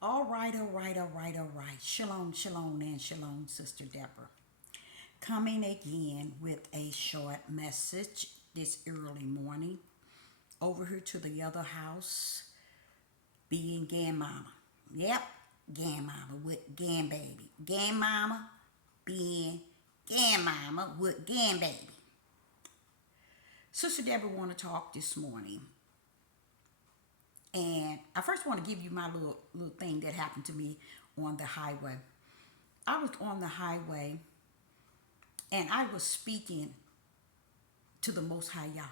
All right. Shalom, shalom, and shalom, Sister Deborah. Coming again with a short message this early morning. Over here to the other house, being Gan Mama. Yep, Gan Mama with Gan Baby. Gan Mama being Gan Mama with Gan Baby. Sister Deborah want to talk this morning. And I first want to give you my little thing that happened to me on the highway. I was on the highway and I was speaking to the Most High Yah.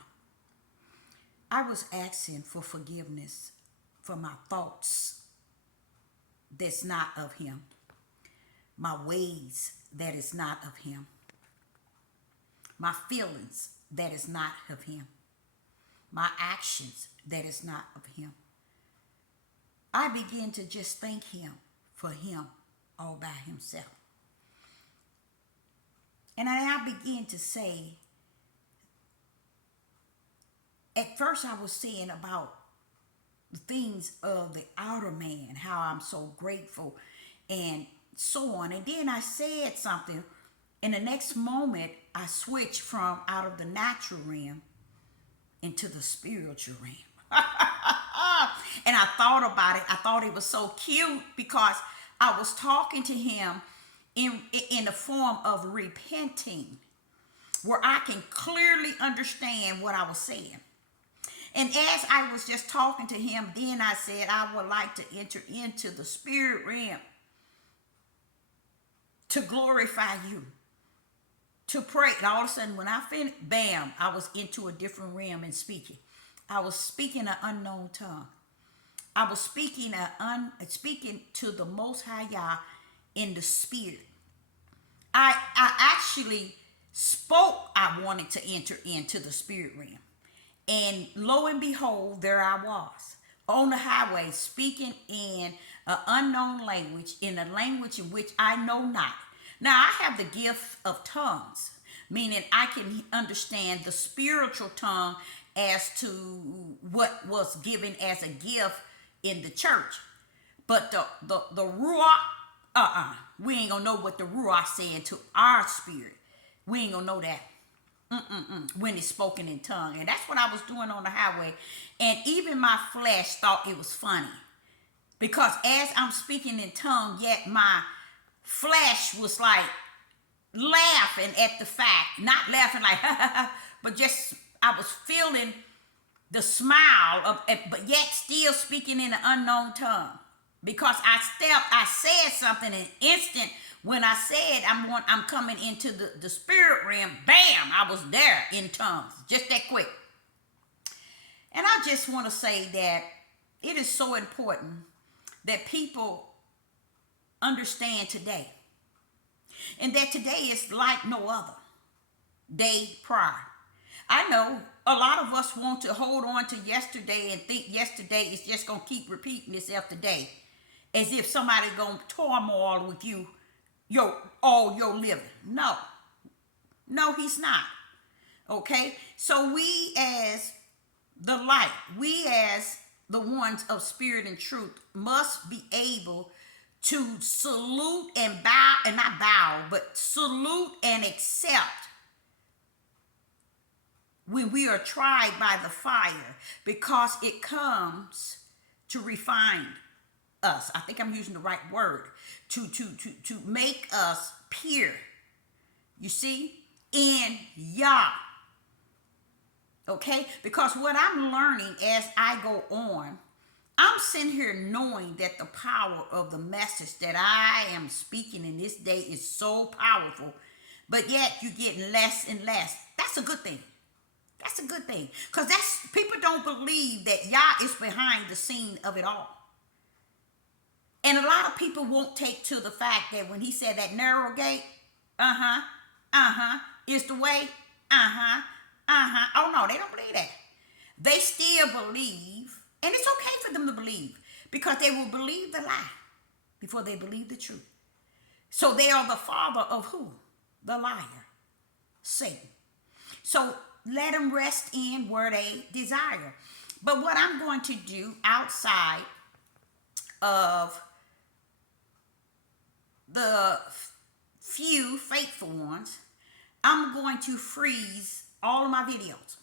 I was asking for forgiveness for my thoughts that's not of Him, my ways that is not of Him, my feelings that is not of Him, my actions that is not of Him. I began to just thank Him for Him all by Himself. And I began to say, at first I was saying about the things of the outer man, how I'm so grateful and so on. And then I said something, and the next moment I switched from out of the natural realm into the spiritual realm. And I thought about it. I thought it was so cute because I was talking to him in the form of repenting, where I can clearly understand what I was saying. And as I was just talking to him, then I said, I would like to enter into the spirit realm to glorify you, to pray. And all of a sudden, when I finished, bam, I was into a different realm and speaking. I was speaking an unknown tongue. I was speaking to the Most High Yah in the spirit. I actually spoke. I wanted to enter into the spirit realm. And lo and behold, there I was on the highway speaking in an unknown language, in a language in which I know not. Now, I have the gift of tongues, meaning I can understand the spiritual tongue as to what was given as a gift in the church. But the Ruach, we ain't gonna know what the Ruach saying to our spirit. We ain't gonna know that. When it's spoken in tongue. And that's what I was doing on the highway. And even my flesh thought it was funny. Because as I'm speaking in tongue, yet my flesh was like laughing at the fact, not laughing like, but just I was feeling the smile of, but yet still speaking in an unknown tongue. Because I said something in instant. When I said I'm coming into the spirit realm, bam, I was there in tongues, just that quick. And I just want to say that it is so important that people understand today, and that today is like no other day prior. I know a lot of us want to hold on to yesterday and think yesterday is just going to keep repeating itself today, as if somebody's going to turmoil with you all your living. No, he's not. Okay, so we as the light, we as the ones of spirit and truth must be able to salute and bow, and not bow, but salute and accept when we are tried by the fire, because it comes to refine us. I think I'm using the right word, to make us pure. You see, in Yah. Okay? Because what I'm learning as I go on, I'm sitting here knowing that the power of the message that I am speaking in this day is so powerful, but yet you're getting less and less. That's a good thing. That's a good thing. Because people don't believe that Yah is behind the scene of it all. And a lot of people won't take to the fact that when he said that narrow gate, is the way, oh no, they don't believe that. They still believe, and it's okay for them to believe, because they will believe the lie before they believe the truth. So they are the father of who? The liar, Satan. So let them rest in where they desire. But what I'm going to do outside of the few faithful ones, I'm going to freeze all of my videos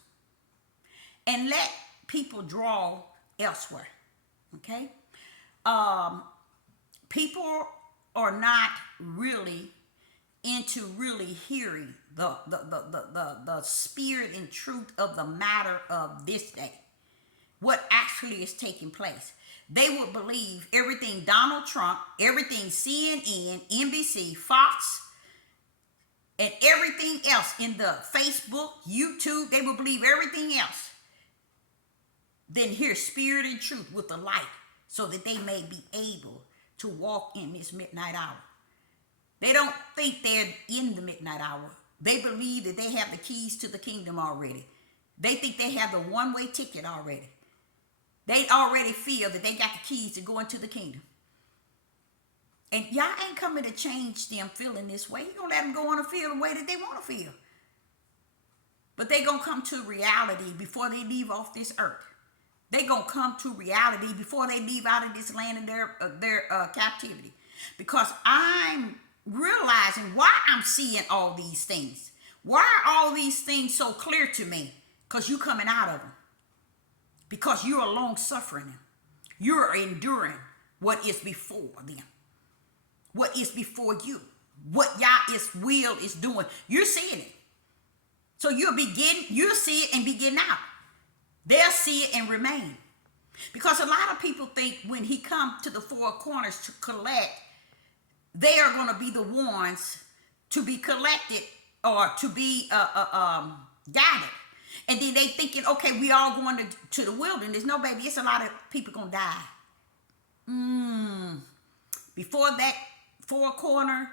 and let people draw elsewhere. Okay? People are not really into really hearing the spirit and truth of the matter of this day. What actually is taking place. They would believe everything Donald Trump, everything CNN, NBC, Fox, and everything else in the Facebook, YouTube, they would believe everything else. Then hear spirit and truth with the light so that they may be able to walk in this midnight hour. They don't think they're in the midnight hour. They believe that they have the keys to the kingdom already. They think they have the one-way ticket already. They already feel that they got the keys to go into the kingdom. And y'all ain't coming to change them feeling this way. You're going to let them go on and feel the way that they want to feel. But they're going to come to reality before they leave off this earth. They're going to come to reality before they leave out of this land of their captivity. Because I'm realizing why I'm seeing all these things. Why are all these things so clear to me? Because you're coming out of them. Because you're long suffering them. You're enduring what is before them. What is before you. What Yah's will is doing. You're seeing it. So you'll see it and be getting out. They'll see it and remain. Because a lot of people think when he comes to the four corners to collect, they are going to be the ones to be collected or to be guided. And then they thinking, okay, we all going to the wilderness. No, baby, it's a lot of people going to die. Before that four corner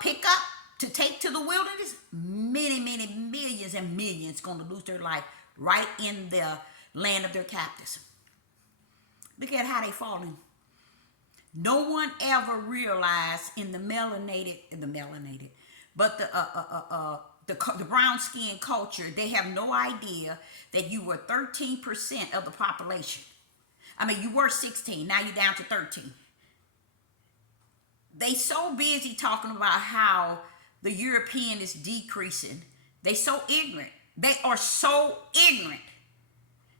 pickup to take to the wilderness, many, many millions and millions going to lose their life right in the land of their captives. Look at how they falling. No one ever realized in the brown skin culture, they have no idea that you were 13% of the population. I mean, you were 16, now you're down to 13. They so busy talking about how the European is decreasing. They so ignorant. They are so ignorant.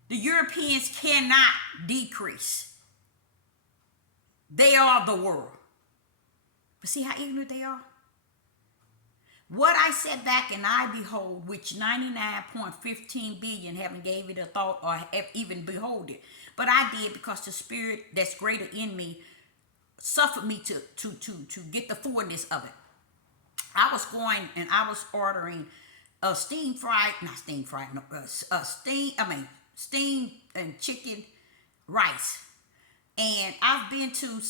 The Europeans cannot decrease. They are the world. But see how ignorant they are? What I said back and I behold, which 99.15 billion haven't gave it a thought or have even behold it. But I did because the spirit that's greater in me suffered me to get the fullness of it. I was going and I was ordering steamed and chicken rice. And I've been to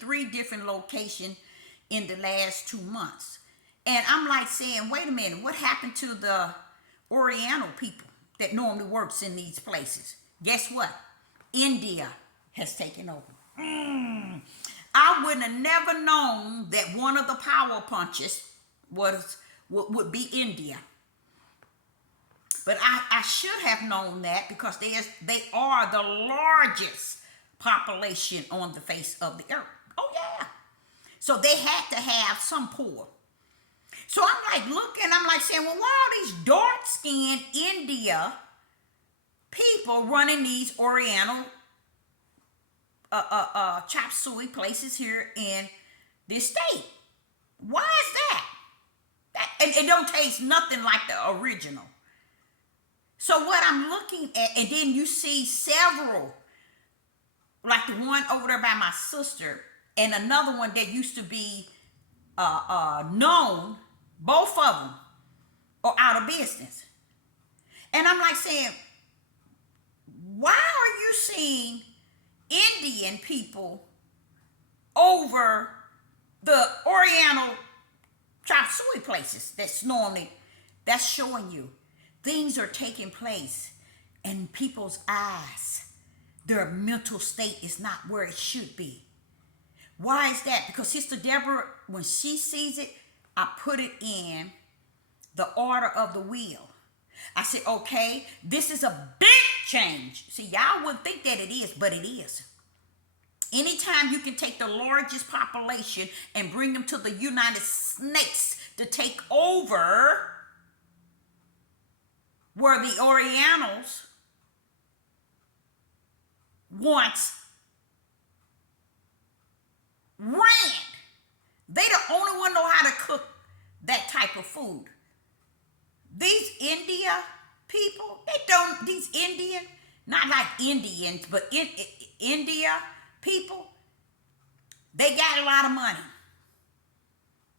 three different locations in the last 2 months. And I'm like saying, wait a minute, what happened to the Oriental people that normally works in these places? Guess what? India has taken over. I would have never known that one of the power punches would be India. But I should have known that because they are the largest population on the face of the earth. Oh yeah. So they had to have some poor. So I'm like looking, I'm like saying, well, why are these dark-skinned India people running these Oriental chop suey places here in this state? Why is that? And it don't taste nothing like the original. So what I'm looking at, and then you see several, like the one over there by my sister, and another one that used to be known, both of them are out of business. And I'm like saying, why are you seeing Indian people over the Oriental chop suey places? That's showing you things are taking place in people's eyes. Their mental state is not where it should be. Why is that? Because Sister Deborah, when she sees it, I put it in the order of the wheel. I said, okay, this is a big change. See, y'all wouldn't think that it is, but it is. Anytime you can take the largest population and bring them to the United States to take over where the Orientals once ran. They the only one know how to cook that type of food. These India people, these Indian, not like Indians, but India people, they got a lot of money.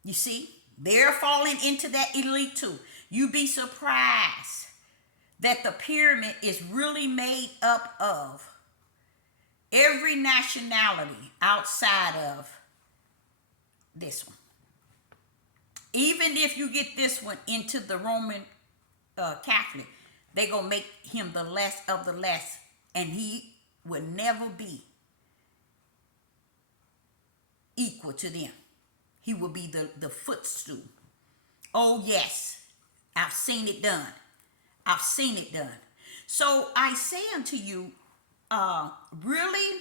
You see, they're falling into that elite too. You'd be surprised that the pyramid is really made up of every nationality outside of this one. Even if you get this one into the Roman Catholic, they're going to make him the less of the less, and he will never be equal to them. He will be the footstool. Oh, yes, I've seen it done. I've seen it done. So I say unto you, really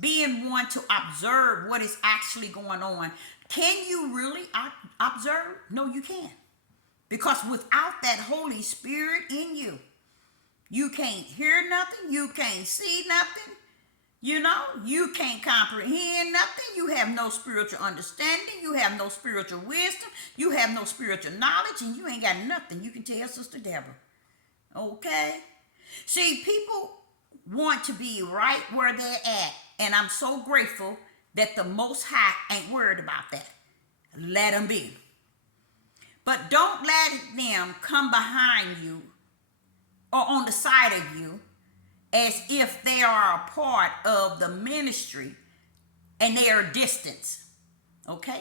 being one to observe what is actually going on. Can you really observe? No, you can't. Because without that Holy Spirit in you, you can't hear nothing. You can't see nothing. You know, you can't comprehend nothing. You have no spiritual understanding. You have no spiritual wisdom. You have no spiritual knowledge, and you ain't got nothing you can tell Sister Deborah. Okay? See, people want to be right where they're at, and I'm so grateful that the Most High ain't worried about that. Let them be. But don't let them come behind you or on the side of you as if they are a part of the ministry and they are distant. Okay?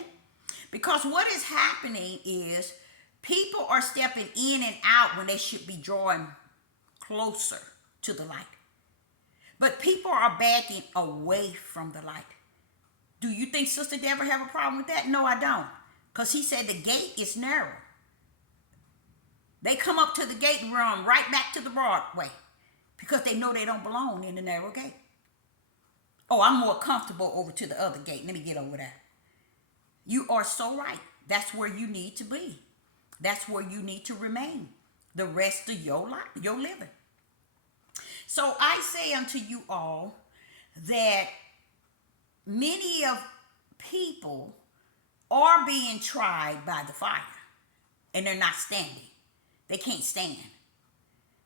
Because what is happening is people are stepping in and out when they should be drawing closer to the light. But people are backing away from the light. Do you think Sister Deborah have a problem with that? No, I don't. Because he said the gate is narrow. They come up to the gate and run right back to the broad way because they know they don't belong in the narrow gate. Oh, I'm more comfortable over to the other gate. Let me get over there. You are so right. That's where you need to be. That's where you need to remain the rest of your life, your living. So I say unto you all that many of people are being tried by the fire and they're not standing. They can't stand.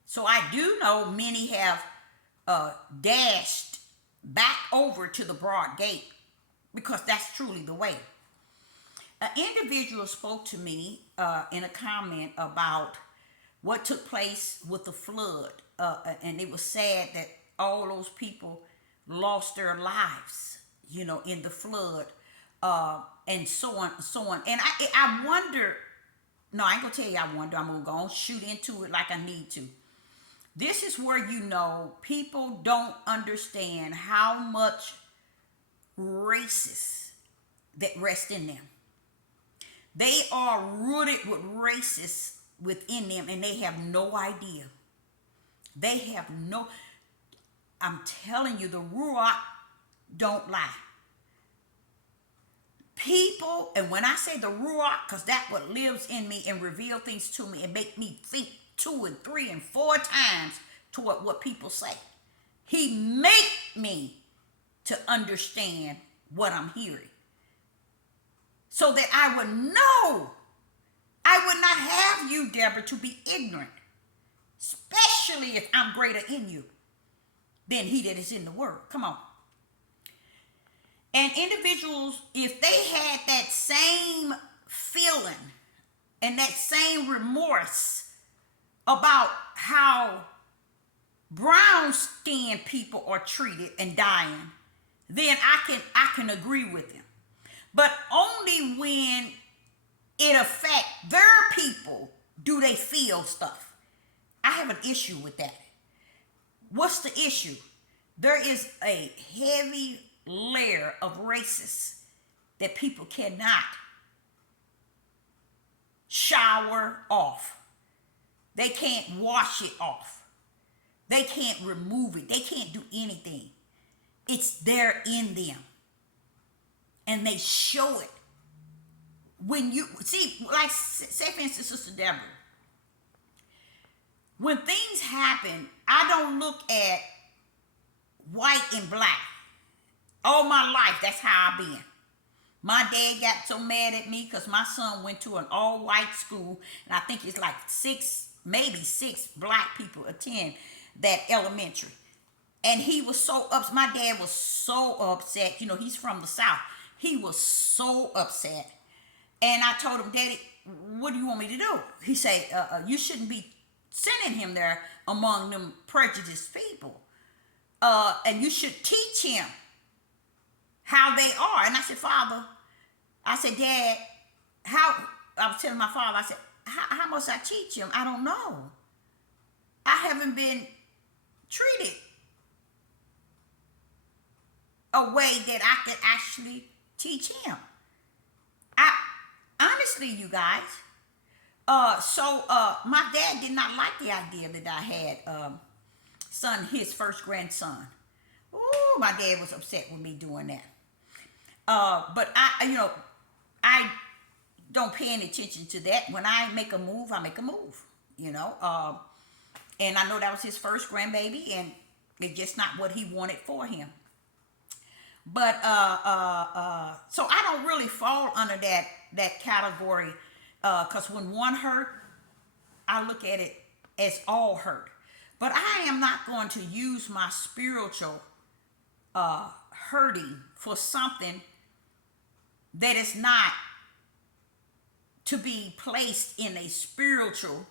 So I do know many have dashed back over to the broad gate because that's truly the way. An individual spoke to me in a comment about what took place with the flood. And it was sad that all those people lost their lives, you know, in the flood, and so on and so on. And I wonder, no, I ain't gonna tell you I wonder, I'm gonna go and shoot into it like I need to. This is where you know people don't understand how much racist that rest in them. They are rooted with racists within them and they have no idea. They have no, I'm telling you, the Ruach don't lie. People, and when I say the Ruach, because that's what lives in me and reveal things to me and make me think 2 and 3 and 4 times to what people say. He make me to understand what I'm hearing. So that I would know. I would not have you, Deborah, to be ignorant. Especially if I'm greater in you than he that is in the world. Come on. And individuals, if they had that same feeling and that same remorse about how brown-skinned people are treated and dying, then I can agree with them. But only when it affects their people do they feel stuff. I have an issue with that. What's the issue? There is a heavy layer of racists that people cannot shower off. They can't wash it off. They can't remove it. They can't do anything. It It's there in them. And they show it. When you see, like, say for instance, Sister Deborah, when things happen, I don't look at white and black. All my life, that's how I've been. My dad got so mad at me because my son went to an all-white school, and I think it's like maybe six black people attend that elementary. And he was so upset. My dad was so upset. You know, he's from the South. He was so upset. And I told him, Daddy, what do you want me to do? He said, you shouldn't be sending him there among them prejudiced people. And you should teach him how they are. And I said, Father, I said, Dad, I was telling my father, I said, how must I teach him? I don't know. I haven't been treated a way that I could actually teach him. Honestly, you guys, my dad did not like the idea that I had his first grandson. Ooh, my dad was upset with me doing that. But I don't pay any attention to that. When I make a move, I make a move, and I know that was his first grandbaby, and it's just not what he wanted for him. But so I don't really fall under that category, because when one hurt, I look at it as all hurt. But I am not going to use my spiritual hurting for something that is not to be placed in a spiritual,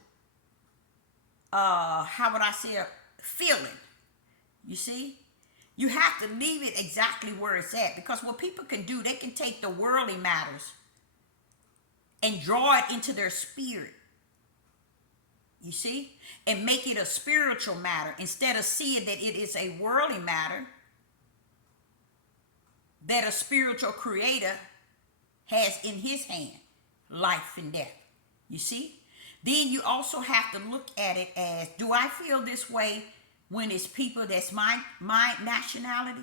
how would I say, feeling. You see? You have to leave it exactly where it's at, because what people can do, they can take the worldly matters and draw it into their spirit. You see? And make it a spiritual matter instead of seeing that it is a worldly matter that a spiritual creator has in his hand, life and death. You see? Then you also have to look at it as, do I feel this way when it's people that's my nationality?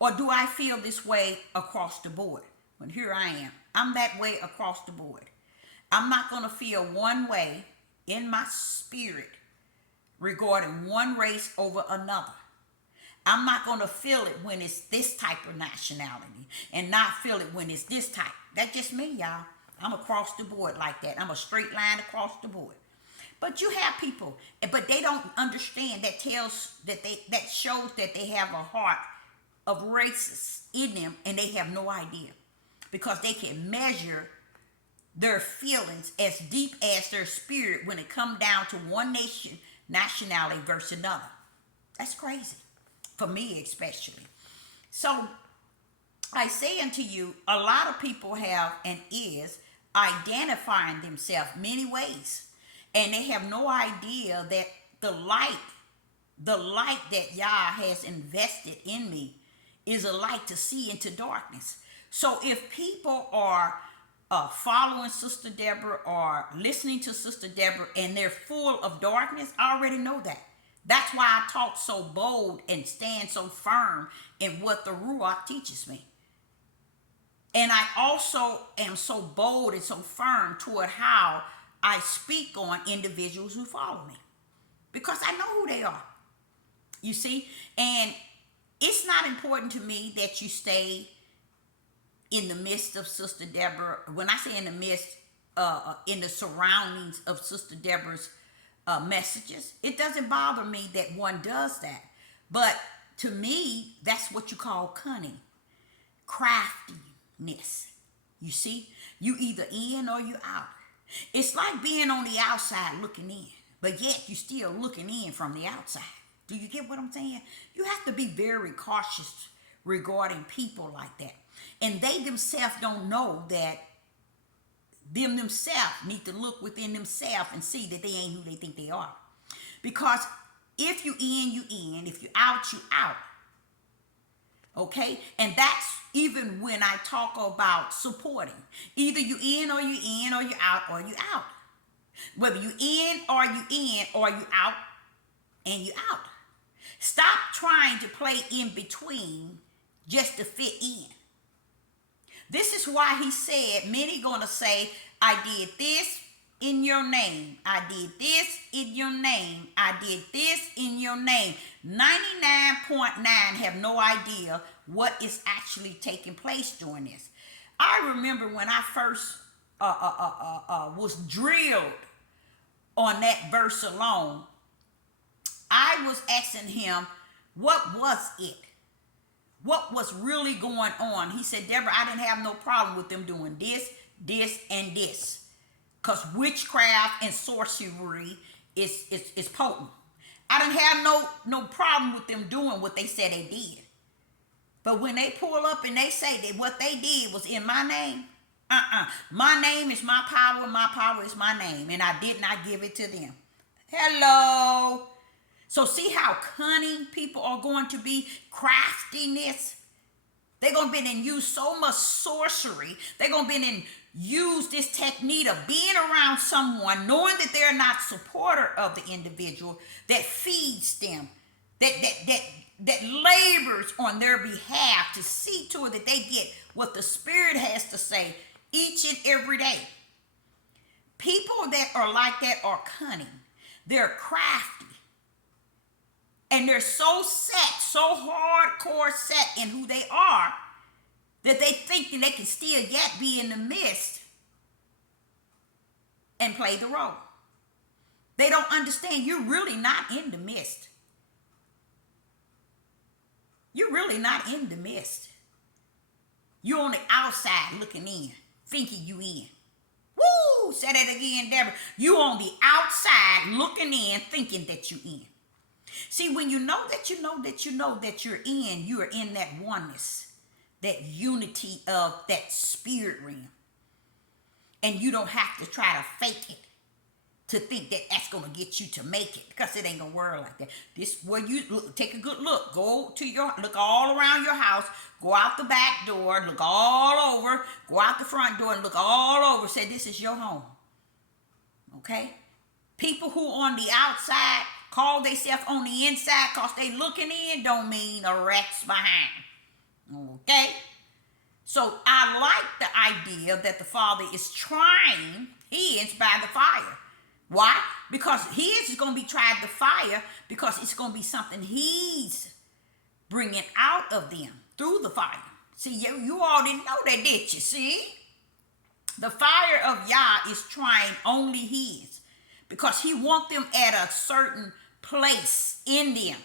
Or do I feel this way across the board? Well, here I am. I'm that way across the board. I'm not going to feel one way in my spirit regarding one race over another. I'm not going to feel it when it's this type of nationality and not feel it when it's this type. That's just me, y'all. I'm across the board like that. I'm a straight line across the board. But you have people, but they don't understand. That shows that they have a heart of racists in them, and they have no idea, because they can measure their feelings as deep as their spirit when it comes down to one nationality versus another. That's crazy, for me especially. So I say unto you, a lot of people have and is identifying themselves many ways, and they have no idea that the light that Yah has invested in me is a light to see into darkness. So if people are following Sister Deborah or listening to Sister Deborah and they're full of darkness, I already know that. That's why I talk so bold and stand so firm in what the Ruach teaches me. And I also am so bold and so firm toward how I speak on individuals who follow me, because I know who they are. You see? And it's not important to me that you stay in the midst of Sister Deborah. When I say in the midst, in the surroundings of Sister Deborah's messages, it doesn't bother me that one does that. But to me, that's what you call cunning, craftiness. You see? You either in or you out. It's like being on the outside looking in, but yet you still looking in from the outside. Do you get what I'm saying? You have to be very cautious regarding people like that. And they themselves don't know that themselves need to look within themselves and see that they ain't who they think they are. Because if you in, you in. If you out, you out. Okay? And that's even when I talk about supporting. Either you in or you in, or you out or you out. Whether you in or you out and you out. Stop trying to play in between just to fit in. This is why he said, many gonna say, I did this in your name. I did this in your name. I did this in your name. 99.9 have no idea what is actually taking place during this. I remember when I first was drilled on that verse alone, I was asking him, what was it? What was really going on? He said, Deborah, I didn't have no problem with them doing this, this, and this. Because witchcraft and sorcery is potent. I didn't have no problem with them doing what they said they did. But when they pull up and they say that what they did was in my name, my name is my power is my name, and I did not give it to them. Hello. So see how cunning people are going to be, craftiness. They're going to be and use so much sorcery. They're going to be and use this technique of being around someone, knowing that they're not supporter of the individual, that feeds them, that labors on their behalf to see to it that they get what the Spirit has to say each and every day. People that are like that are cunning. They're crafty. And they're so set, so hardcore set in who they are, that they think that they can still yet be in the midst and play the role. They don't understand you're really not in the midst. You're really not in the midst. You're on the outside looking in, thinking you in. Woo! Say that again, Deborah. You're on the outside looking in, thinking that you in. See, when you know that you know that you know that you're in that oneness, that unity of that spirit realm. And you don't have to try to fake it to think that that's going to get you to make it, because it ain't going to work like that. This where you look, take a good look. Look all around your house. Go out the back door. Look all over. Go out the front door and look all over. Say, this is your home. Okay? People who on the outside call themselves on the inside because they looking in don't mean a rat's behind. Okay? So I like the idea that the Father is trying his by the fire. Why? Because his is going to be tried the fire, because it's going to be something he's bringing out of them through the fire. See, you all didn't know that, did you? See? The fire of Yah is trying only his, because he wants them at a certain place in them.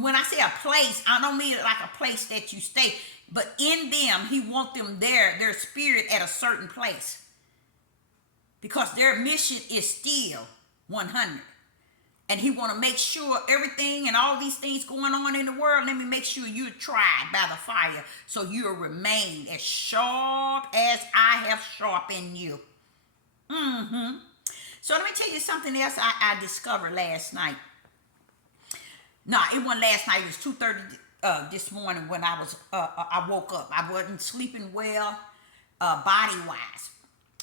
When I say a place, I don't mean like a place that you stay, but in them, he wants them there, their spirit at a certain place. Because their mission is still 100. And he want to make sure everything and all these things going on in the world, let me make sure you're tried by the fire, so you'll remain as sharp as I have sharpened you. So let me tell you something else I discovered last night. No, it wasn't last night. It was 2:30 this morning when I woke up. I wasn't sleeping well, body-wise.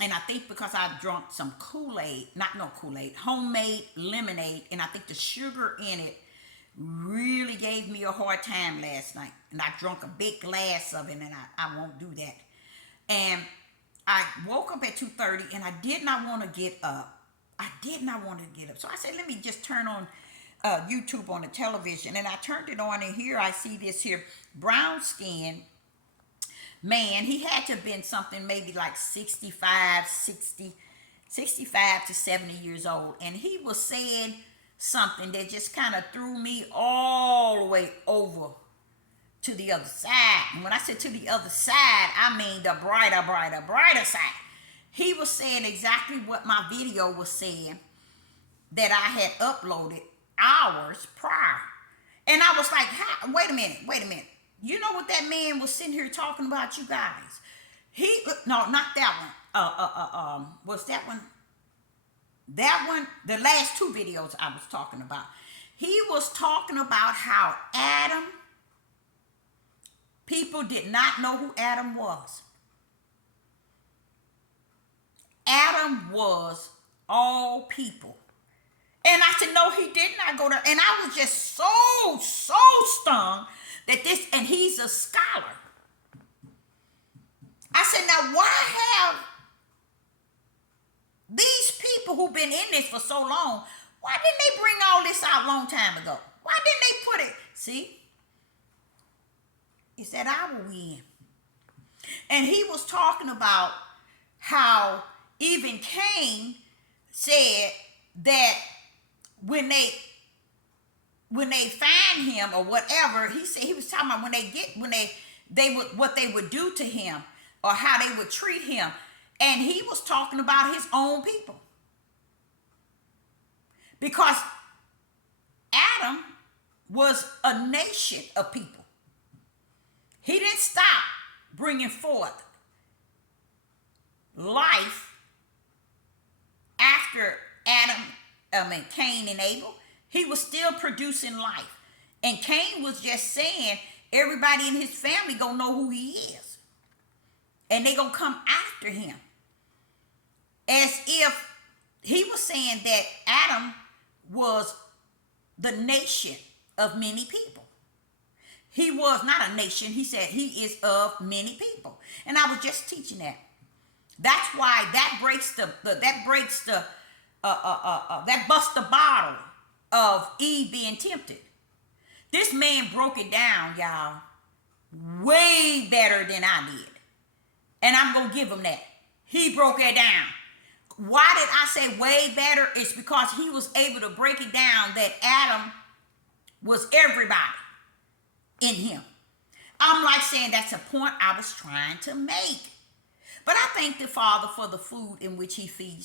And I think because I drunk some Kool-Aid, homemade lemonade, and I think the sugar in it really gave me a hard time last night. And I drank a big glass of it, and I won't do that. And I woke up at 2:30, and I did not want to get up. So I said, let me just turn on YouTube on the television. And I turned it on, and here I see this here brown skin man. He had to have been something maybe like 65 to 70 years old. And he was saying something that just kind of threw me all the way over to the other side. And when I said to the other side, I mean the brighter side. He was saying exactly what my video was saying that I had uploaded hours prior. And I was like, wait a minute. You know what that man was sitting here talking about, you guys? No, not that one. Was that one? That one, the last two videos I was talking about. He was talking about how Adam, people did not know who Adam was. Adam was all people. And I said, no, he did not go there. And I was just so stung that this, and he's a scholar. I said, now why have these people who've been in this for so long, why didn't they bring all this out a long time ago? Why didn't they put it? See, it's that hour we in. And he was talking about how even Cain said that when they find him or whatever, he said, he was talking about they would, what they would do to him or how they would treat him. And he was talking about his own people. Because Adam was a nation of people. He didn't stop bringing forth life after Cain and Abel. He was still producing life. And Cain was just saying everybody in his family gonna know who he is. And they gonna come after him. As if he was saying that Adam was the nation of many people. He was not a nation. He said he is of many people. And I was just teaching that. That's why that busts the bottle of Eve being tempted. This man broke it down, y'all, way better than I did. And I'm going to give him that. He broke it down. Why did I say way better? It's because he was able to break it down that Adam was everybody in him. I'm like saying that's a point I was trying to make. But I thank the Father for the food in which he feeds